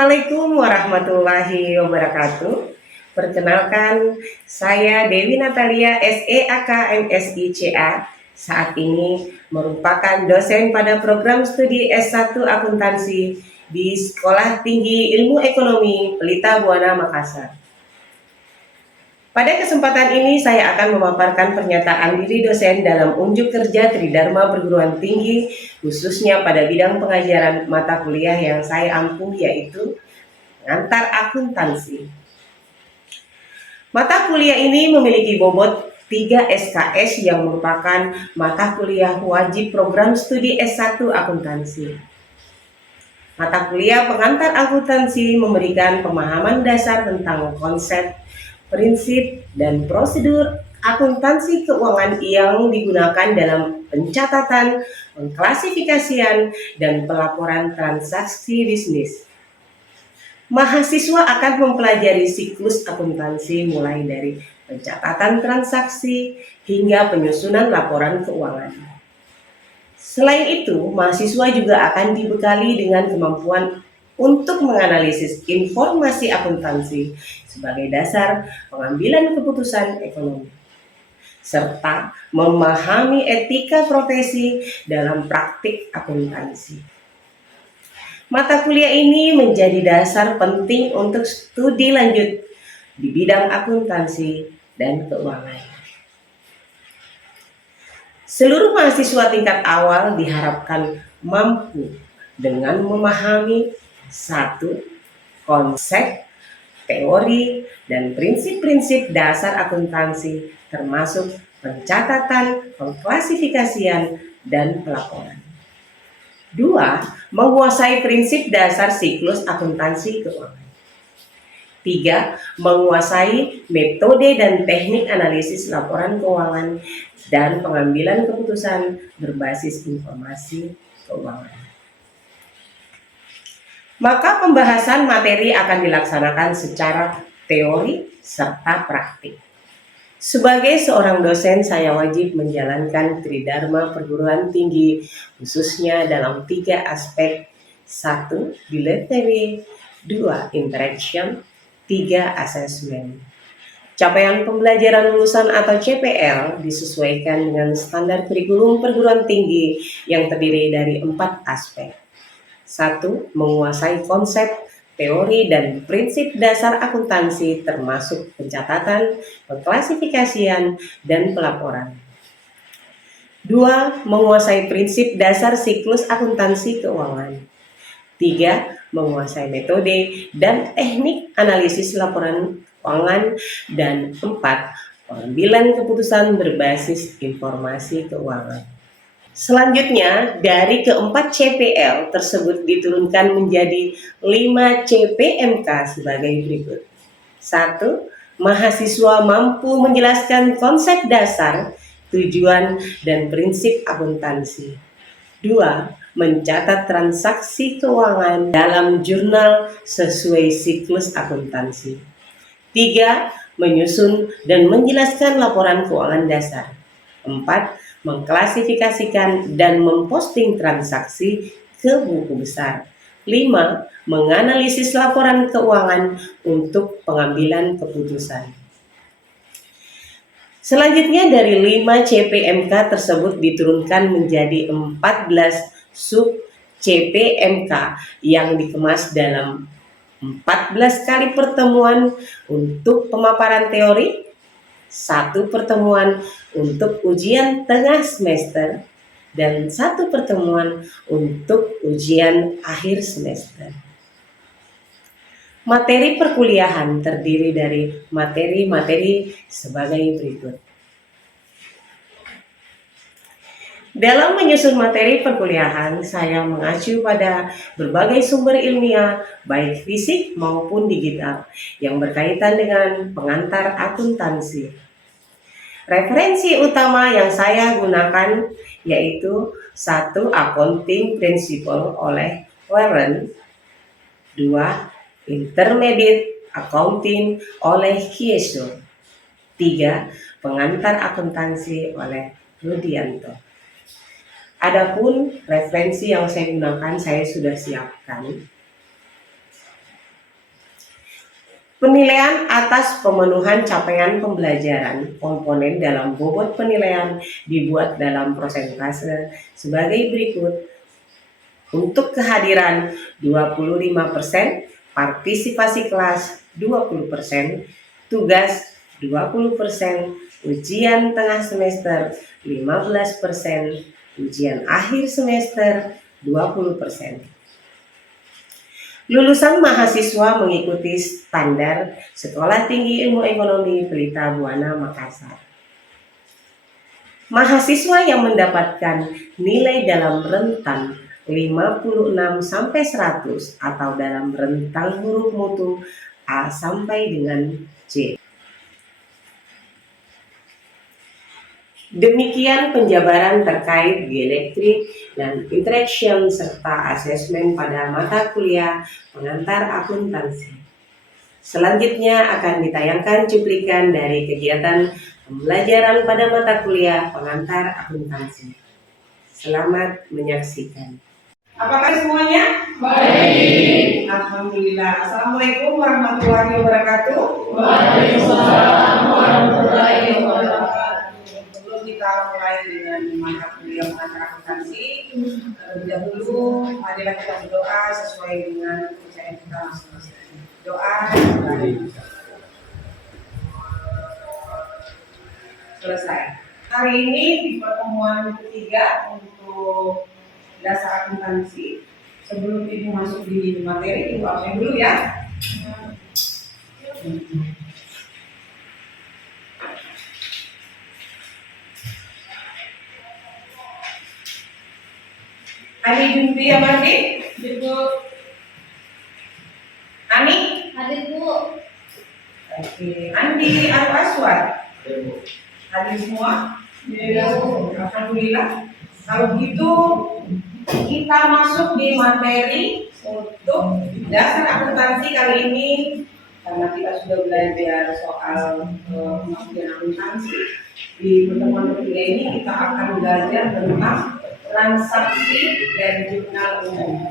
Assalamualaikum warahmatullahi wabarakatuh. Perkenalkan, saya Dewi Natalia SEAK MSICA. Saat ini merupakan dosen pada program studi S1 Akuntansi di Sekolah Tinggi Ilmu Ekonomi Pelita Buana Makassar. Pada kesempatan ini saya akan memaparkan pernyataan diri dosen dalam unjuk kerja Tridharma Perguruan Tinggi, khususnya pada bidang pengajaran mata kuliah yang saya ampuh, yaitu pengantar akuntansi. Mata kuliah ini memiliki bobot 3 SKS yang merupakan mata kuliah wajib program studi S1 Akuntansi. Mata kuliah pengantar akuntansi memberikan pemahaman dasar tentang konsep, prinsip, dan prosedur akuntansi keuangan yang digunakan dalam pencatatan, pengklasifikasian, dan pelaporan transaksi bisnis. Mahasiswa akan mempelajari siklus akuntansi mulai dari pencatatan transaksi hingga penyusunan laporan keuangan. Selain itu, mahasiswa juga akan dibekali dengan kemampuan untuk menganalisis informasi akuntansi sebagai dasar pengambilan keputusan ekonomi, serta memahami etika profesi dalam praktik akuntansi. Mata kuliah ini menjadi dasar penting untuk studi lanjut di bidang akuntansi dan keuangan. Seluruh mahasiswa tingkat awal diharapkan mampu dengan memahami 1. Konsep, teori, dan prinsip-prinsip dasar akuntansi termasuk pencatatan, pengklasifikasian, dan pelaporan. 2. Menguasai prinsip dasar siklus akuntansi keuangan. 3. Menguasai metode dan teknik analisis laporan keuangan dan pengambilan keputusan berbasis informasi keuangan. Maka pembahasan materi akan dilaksanakan secara teori serta praktik. Sebagai seorang dosen, saya wajib menjalankan Tridharma Perguruan Tinggi, khususnya dalam 3 aspek. 1. Delivery, 2. Interaction, 3. Assessment. Capaian pembelajaran lulusan atau CPL disesuaikan dengan standar kurikulum perguruan tinggi yang terdiri dari 4 aspek. 1. Menguasai konsep, teori, dan prinsip dasar akuntansi termasuk pencatatan, pengklasifikasian, dan pelaporan. 2. Menguasai prinsip dasar siklus akuntansi keuangan. 3. Menguasai metode dan teknik analisis laporan keuangan. Dan 4. Pengambilan keputusan berbasis informasi keuangan. Selanjutnya, dari keempat CPL tersebut diturunkan menjadi 5 CPMK sebagai berikut. 1. Mahasiswa mampu menjelaskan konsep dasar, tujuan, dan prinsip akuntansi. 2. Mencatat transaksi keuangan dalam jurnal sesuai siklus akuntansi. 3. Menyusun dan menjelaskan laporan keuangan dasar. 4. Mengklasifikasikan dan memposting transaksi ke buku besar. 5. Menganalisis laporan keuangan untuk pengambilan keputusan. Selanjutnya, dari 5 CPMK tersebut diturunkan menjadi 14 sub CPMK yang dikemas dalam 14 kali pertemuan untuk pemaparan teori, 1 pertemuan untuk ujian tengah semester, dan 1 pertemuan untuk ujian akhir semester. Materi perkuliahan terdiri dari materi-materi sebagai berikut. Dalam menyusun materi perkuliahan, saya mengacu pada berbagai sumber ilmiah, baik fisik maupun digital, yang berkaitan dengan pengantar akuntansi. Referensi utama yang saya gunakan yaitu 1. Accounting Principle oleh Warren. 2. Intermediate Accounting oleh Kieso. 3. Pengantar akuntansi oleh Rudianto. Adapun referensi yang saya gunakan saya sudah siapkan. Penilaian atas pemenuhan capaian pembelajaran komponen dalam bobot penilaian dibuat dalam prosentase sebagai berikut. Untuk kehadiran 25%, partisipasi kelas 20%, tugas 20%, ujian tengah semester 15%, ujian akhir semester 20%. Lulusan mahasiswa mengikuti standar Sekolah Tinggi Ilmu Ekonomi Pelita Buana Makassar. Mahasiswa yang mendapatkan nilai dalam rentang 56 sampai 100 atau dalam rentang huruf mutu A sampai dengan C. Demikian penjabaran terkait dielektrik dan interaction serta asesmen pada mata kuliah pengantar akuntansi. Selanjutnya akan ditayangkan cuplikan dari kegiatan pembelajaran pada mata kuliah pengantar akuntansi. Selamat menyaksikan. Apakah semuanya? Baik. Alhamdulillah. Assalamualaikum warahmatullahi wabarakatuh. Waalaikumsalam warahmatullahi wabarakatuh. Sebelum kita mulai dengan mata kuliah pengantar akuntansi, terlebih dahulu marilah kita berdoa sesuai dengan kepercayaan kita masing-masing. Doa. Selesai. Hari ini di pertemuan ketiga untuk dasar akuntansi. Sebelum ibu masuk di materi, ibu absen dulu ya. Ani Jumpi Amardi, Ibu. Ani? Hadir Bu. Oke. Andi Al-Aswad. Hadir semua? Ya. Alhamdulillah. Kalau gitu kita masuk di materi untuk dasar akuntansi kali ini, karena kita sudah belajar soal pemasukan akuntansi. Di pertemuan ketiga ini kita akan belajar tentang transaksi dan jurnal umum.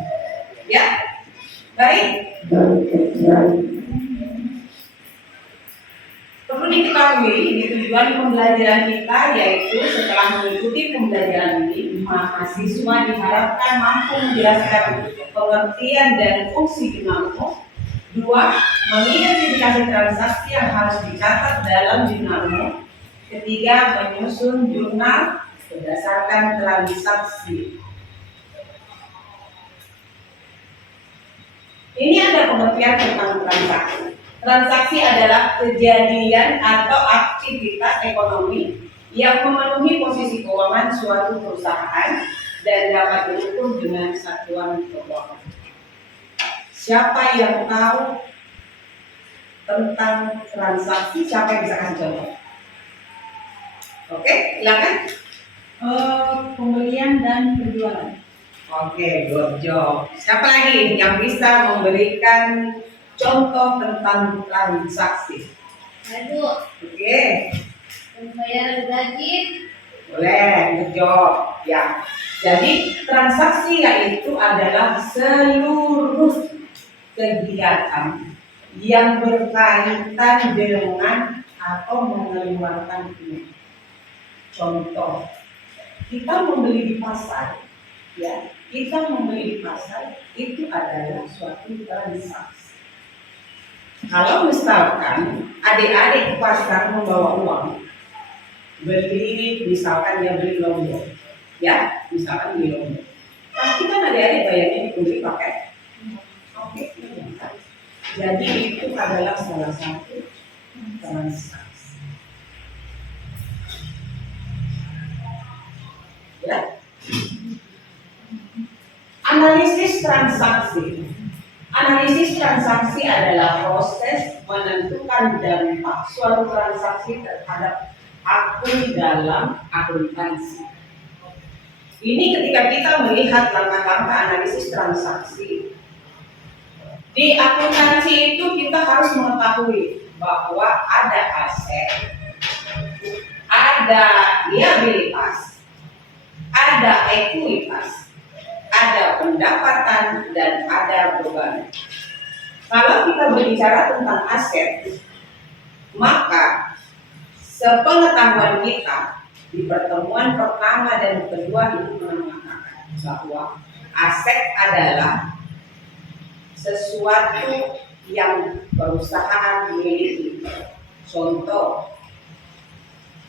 Ya, baik. Perlu diketahui di tujuan pembelajaran kita yaitu setelah mengikuti pembelajaran ini, mahasiswa diharapkan mampu menjelaskan pengertian dan fungsi jurnal umum. 2. Mengidentifikasi transaksi yang harus dicatat dalam jurnal umum. 3. Menyusun jurnal berdasarkan transaksi. Ini ada pengertian tentang transaksi. Transaksi adalah kejadian atau aktivitas ekonomi yang memenuhi posisi keuangan suatu perusahaan dan dapat diukur dengan satuan keuangan. Siapa yang tahu tentang transaksi? Siapa yang bisa kasih contoh? Oke, silakan. Pembelian dan penjualan. Oke, good job. Siapa lagi yang bisa memberikan contoh tentang transaksi? Ayo, Oke, pembayaran gaji. boleh, good job. Ya, jadi transaksi yaitu adalah seluruh kegiatan yang berkaitan dengan atau mengeluarkan uang. Contoh, kita membeli di pasar, ya, kita membeli di pasar itu adalah suatu transaksi. Kalau misalkan adik-adik ke pasar membawa uang, beli, misalkan dia beli lombok, ya, misalkan beli lombok, pasti kan adik-adik bayarnya dibeli pakai oke. Jadi itu adalah salah satu transaksi. Ya. Analisis transaksi. Analisis transaksi adalah proses menentukan dampak suatu transaksi terhadap akun dalam akuntansi. Ini ketika kita melihat langkah-langkah analisis transaksi. Di akuntansi itu kita harus mengetahui bahwa ada aset, ada liabilitas, ada ekuitas, ada pendapatan, dan ada beban. Kalau kita berbicara tentang aset, maka sepengetahuan kita di pertemuan pertama dan kedua itu menengahkan bahwa aset adalah sesuatu yang perusahaan miliki. Contoh,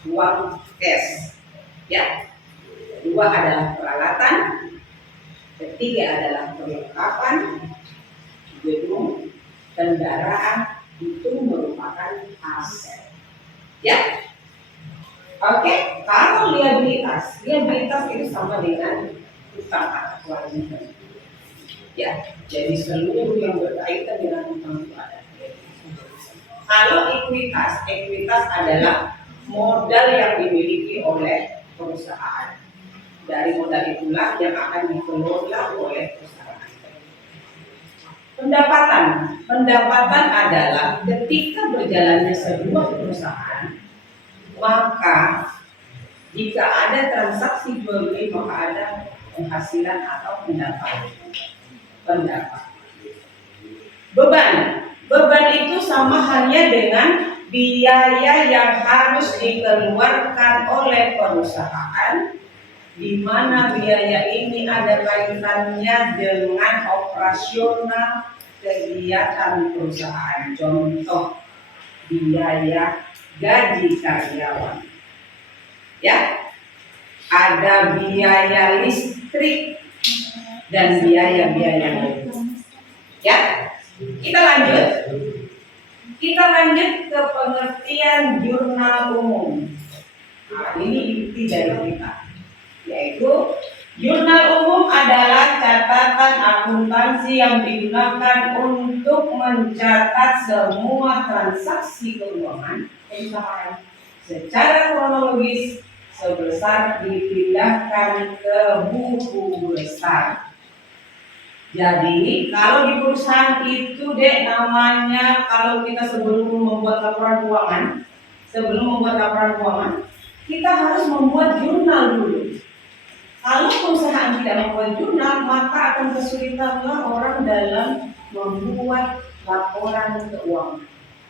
uang cash, ya. Kedua adalah peralatan, ketiga adalah perlengkapan, gedung, kendaraan itu merupakan aset. Ya, oke. Kalau liabilitas itu sama dengan utang atau kewajiban. Ya, jadi seluruh yang berkaitan dengan utang itu ada. Kalau ekuitas adalah modal yang dimiliki oleh perusahaan. Dari modal itulah yang akan dikelola oleh perusahaan. Pendapatan adalah ketika berjalannya sebuah perusahaan, maka jika ada transaksi jual beli maka ada penghasilan atau pendapat. Beban itu sama halnya dengan biaya yang harus dikeluarkan oleh perusahaan, di mana biaya ini ada kaitannya dengan operasional kegiatan perusahaan. Contoh, biaya gaji karyawan. Ya, ada biaya listrik dan biaya-biaya lain. Ya, kita lanjut ke pengertian jurnal umum. Nah, ini inti dari kita, yaitu jurnal umum adalah catatan akuntansi yang digunakan untuk mencatat semua transaksi keuangan perusahaan secara kronologis sebesar dipindahkan ke buku besar. Jadi kalau di perusahaan itu namanya, kalau kita sebelum membuat laporan keuangan, kita harus membuat jurnal dulu. Kalau perusahaan tidak membuat jurnal, maka akan kesulitanlah orang dalam membuat laporan keuangan.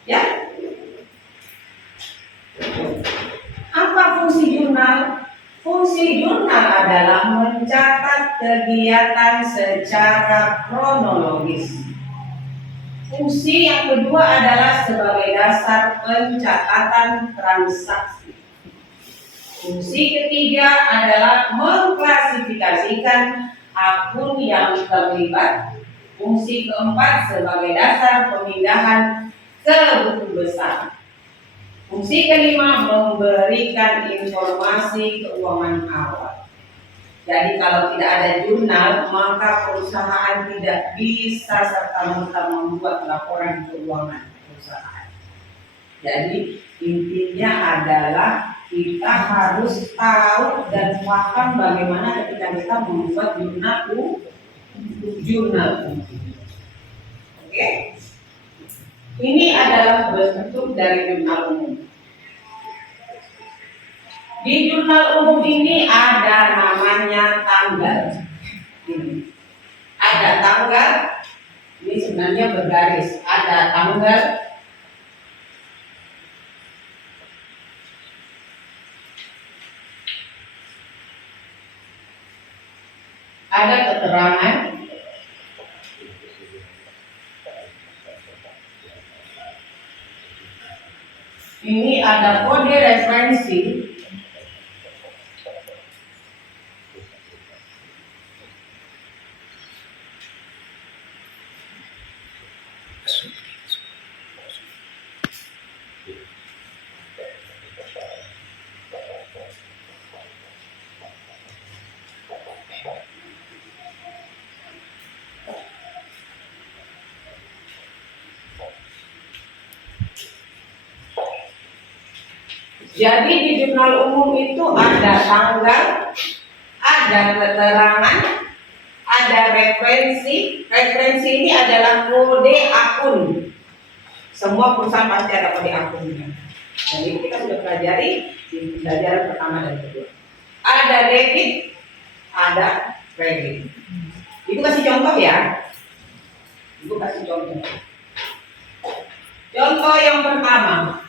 Ya. Apa fungsi jurnal? Fungsi jurnal adalah mencatat kegiatan secara kronologis. Fungsi yang kedua adalah sebagai dasar pencatatan transaksi. Fungsi ketiga adalah mengklasifikasikan akun yang terlibat. Fungsi keempat sebagai dasar pemindahan ke buku besar. Fungsi kelima memberikan informasi keuangan awal. Jadi kalau tidak ada jurnal, maka perusahaan tidak bisa serta-merta membuat laporan keuangan perusahaan. Jadi intinya adalah kita harus tahu dan paham bagaimana ketika kita membuat jurnal. Oke? Ini adalah bentuk dari jurnal umum. Di jurnal umum ini ada namanya tanggal. Ini. Ada tanggal, ini sebenarnya bergaris. Ada tanggal, ada keterangan, ini ada kode referensi, jadi di jurnal umum itu ada tanggal, ada keterangan, ada referensi. Referensi ini adalah kode akun. Semua perusahaan pasti ada kode akunnya. Jadi kita sudah pelajari di pelajaran pertama dan kedua. Ada debit, ada kredit. Ibu kasih contoh ya. Ibu kasih contoh. Contoh yang pertama.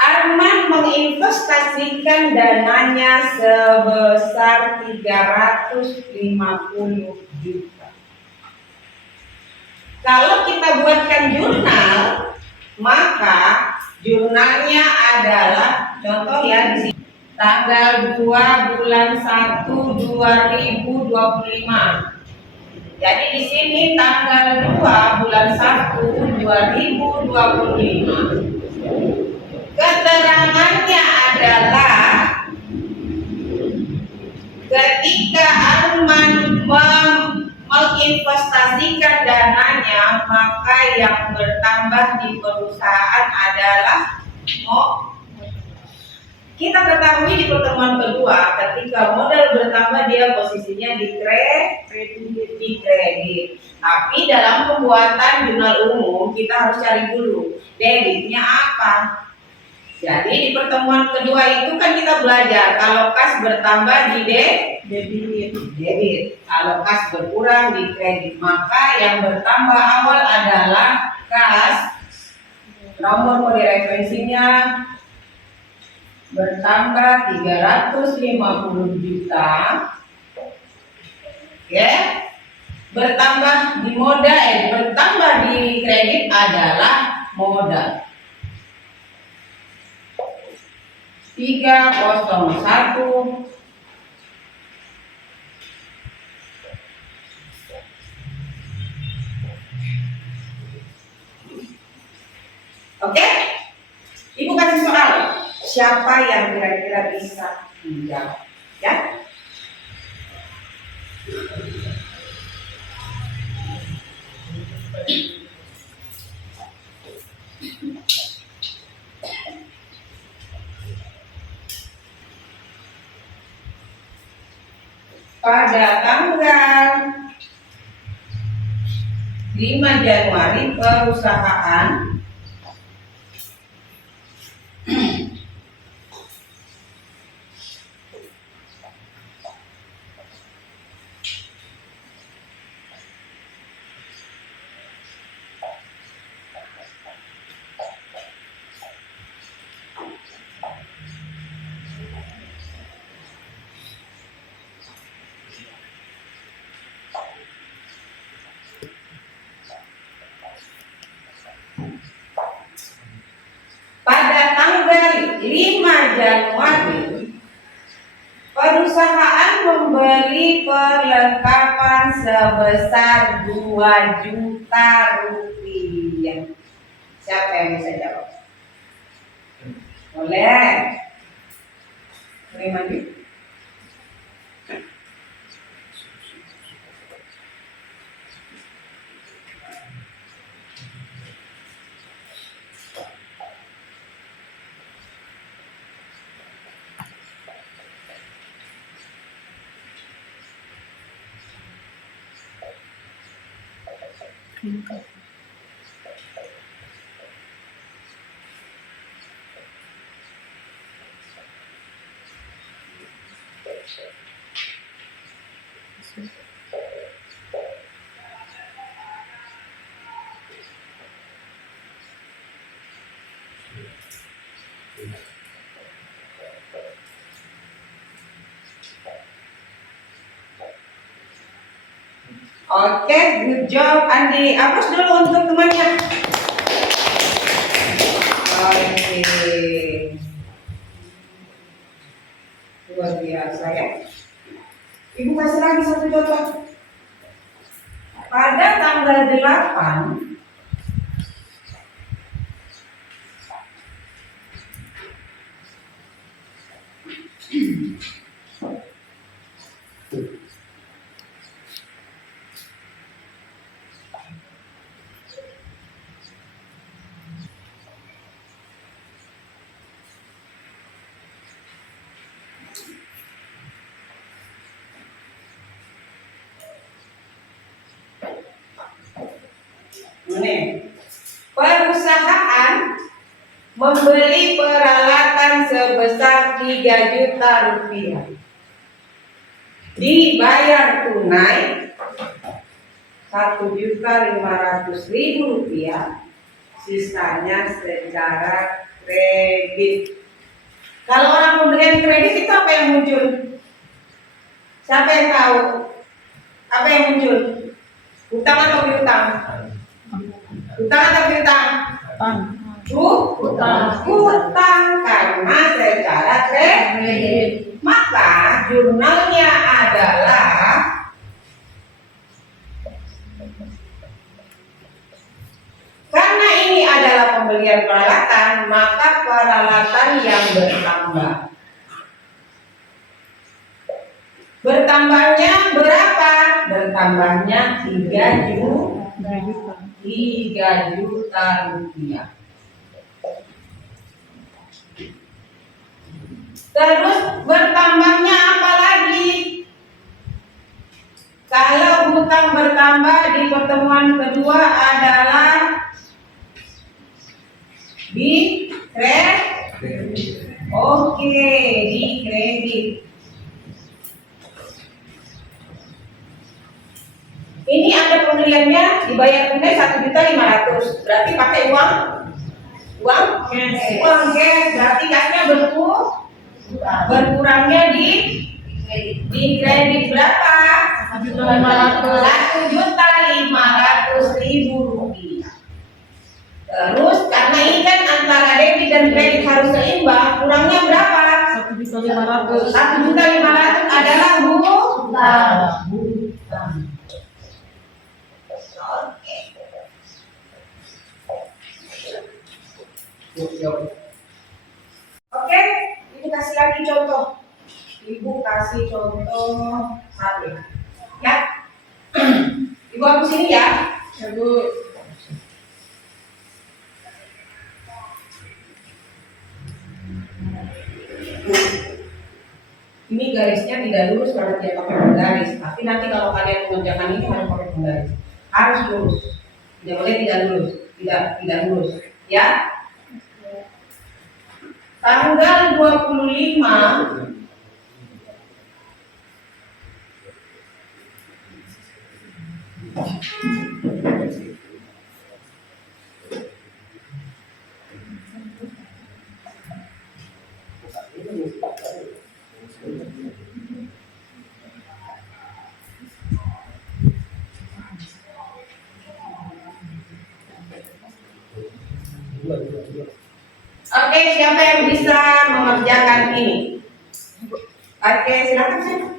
Arman menginvestasikan dananya sebesar 350 juta. Kalau kita buatkan jurnal, maka jurnalnya adalah contoh ya di sini tanggal 2 bulan 1 2025. Jadi di sini tanggal 2 bulan 1 2025. Keterangannya adalah ketika Arman menginvestasikan dananya, maka yang bertambah di perusahaan adalah kita ketahui di pertemuan kedua, ketika modal bertambah dia posisinya di kredit. Tapi dalam pembuatan jurnal umum kita harus cari dulu debitnya apa. Jadi di pertemuan kedua itu kan kita belajar kalau kas bertambah di debit, kalau kas berkurang di kredit. Maka yang bertambah awal adalah kas. Nomor kode referensinya bertambah 350 juta. Oke. Bertambah di bertambah di kredit adalah modal. 301 Oke? Ibu kasih soal. Siapa yang kira-kira bisa menjawab? Ya? Pada tanggal 5 Januari perusahaan pada tanggal 5 Januari perusahaan membeli perlengkapan sebesar 2 juta rupiah. Siapa yang bisa jawab? Boleh. Terima kasih. Oke, good job Andi. Aplaus dulu untuk temannya. Oke. Luar biasa ya. Ibu kasih lagi satu contoh. Pada tanggal 8 pada Ini perusahaan membeli peralatan sebesar 3 juta rupiah. Dibayar tunai 1.500.000 rupiah, sisanya secara kredit. Kalau orang pembelian kredit itu apa yang muncul? Siapa yang tahu? Apa yang muncul? Hutang atau piutang? Hutang atau piutang? Hutang karena secara kredit. Maka jurnalnya adalah karena ini adalah pembelian peralatan, maka peralatan yang bertambah. Bertambahnya berapa? Bertambahnya 3 juta rupiah. Terus bertambahnya apa lagi? Kalau hutang bertambah di pertemuan kedua adalah di kredit. Oke, di kredit. Ini ada pembeliannya dibayar tunai 1.500.000. Berarti pakai uang cash. Berarti kasnya berkurangnya di kredit berapa? 1.500.000 rupiah. Terus karena ini kan antara debit dan kredit harus seimbang, kurangnya berapa? 1.500.000 adalah hutang. Oke, ini kasih lagi contoh. Ibu kasih contoh satu. Ya. Ibu aku sini ya. Ibu. Ini garisnya tidak lurus karena dia pakai penggaris. Tapi nanti kalau kalian mengerjakan ini harus pakai penggaris. Harus lurus. Tidak boleh tidak lurus. Tidak lurus. Ya. Tanggal 25 Oke, siapa yang bisa mengerjakan ini? Oke, silakan saya.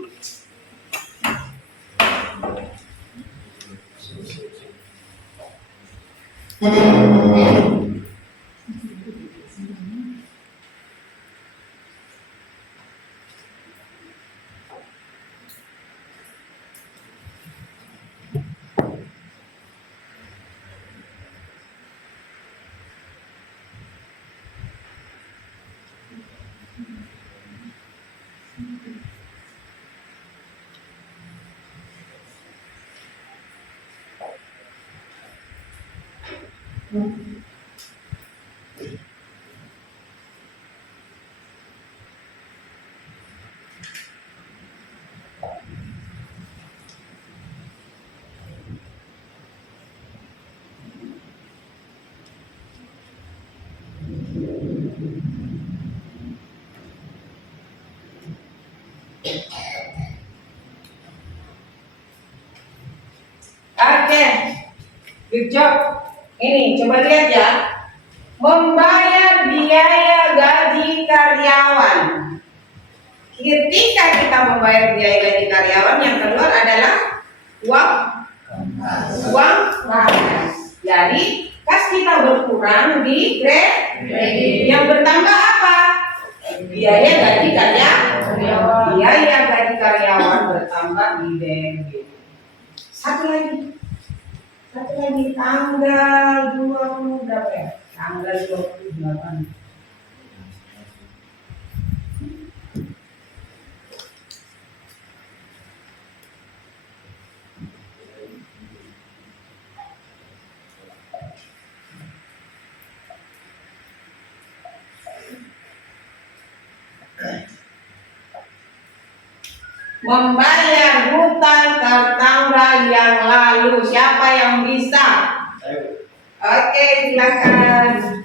Oke, good job. Ini coba lihat ya. Membayar biaya gaji karyawan. Ketika kita membayar biaya gaji karyawan, yang keluar adalah uang kas. Jadi kas kita berkurang di kredit. Yang bertambah apa? Biaya gaji karyawan. Biaya gaji karyawan bertambah di debit. Satu lagi tanggal 20 berapa ya? Tanggal 28. Membayar hutang tetangga yang lalu. Siapa yang bisa? Oke, silakan.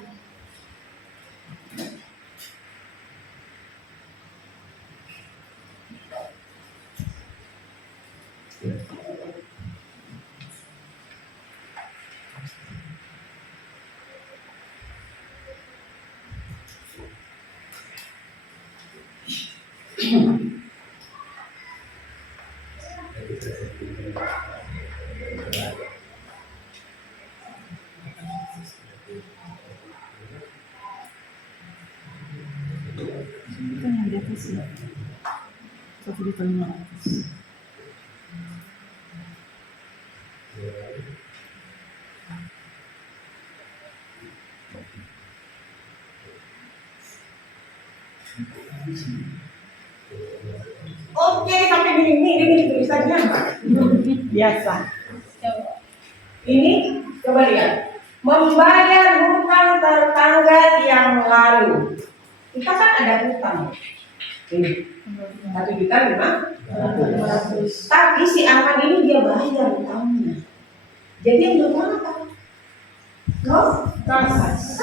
Itu yang di atas ya. 1.500.000. Oke, sampai ini tulisannya apa? Biasa. Ini coba lihat. Membayar hutang tetangga yang lalu. Kita kan ada hutang. Ini 1.500.000. Tapi si Aman ini dia bayar hutangnya. Jadi yang berhutang apa? Kas.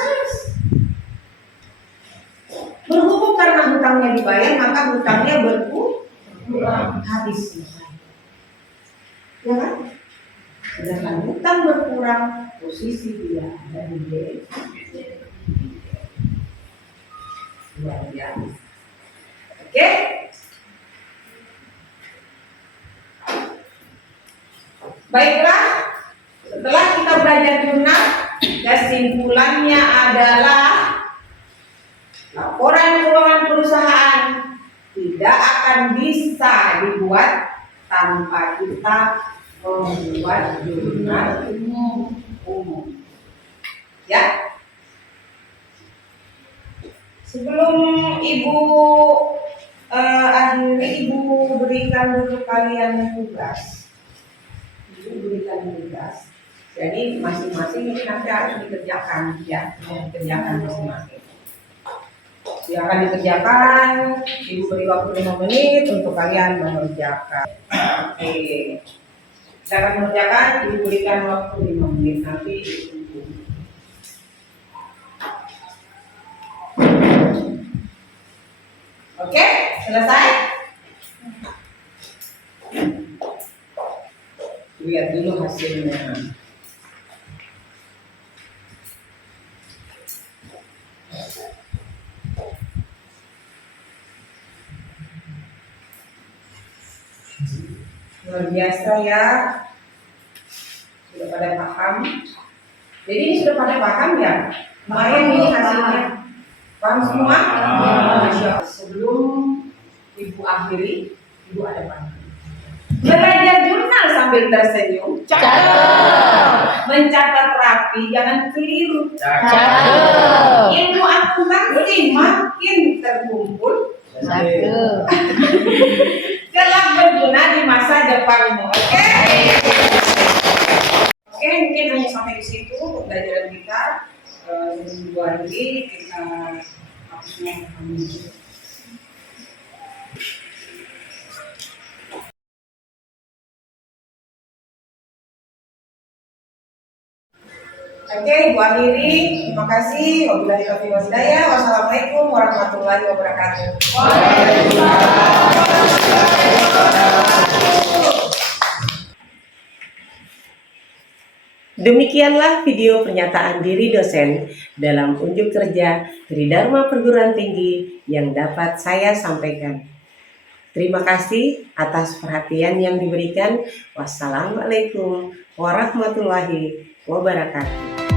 Berhubung karena hutangnya dibayar, maka hutangnya berkurang, habis. Ya kan? Sedangkan hutang berkurang, posisi dia ada di D. Luar biasa. Oke? Baiklah, setelah kita belajar jurnal, kesimpulannya adalah laporan keuangan perusahaan tidak akan bisa dibuat tanpa kita membuat jurnal umum. Ya. Sebelum Ibu Ibu berikan dulu kalian tugas. Ibu berikan tugas. Jadi masing-masing ini nanti harus dikerjakan, ya, dikerjakan masing-masing. Silakan dikerjakan. Ibu beri waktu 5 menit untuk kalian mengerjakan. Oke. Silakan mengerjakan. Ibu berikan waktu 5 menit nanti. Oke, selesai. Lihat dulu hasilnya. Luar biasa ya. Sudah pada paham. Jadi ini sudah pada paham ya. Lumayan ini hasilnya. Paham semua? Masya Allah. Sebelum Ibu akhiri, Ibu ada paham. Belajar jurnal sambil tersenyum. Cakep. Mencatat rapi, jangan keliru. Cakep. Ilmu akuntansi makin terkumpul. Cakep. Kelak berguna di masa depanmu. Oke? Oke, mungkin hanya sampai di situ pembelajaran kita. Minggu lagi kita hapusnya kami. Oke, Ibu akhiri. Terima kasih. Wabillahi taufiq wal hidayah. Wassalamualaikum warahmatullahi wabarakatuh. Demikianlah video pernyataan diri dosen dalam unjuk kerja Tridharma Perguruan Tinggi yang dapat saya sampaikan. Terima kasih atas perhatian yang diberikan. Wassalamualaikum warahmatullahi wabarakatuh.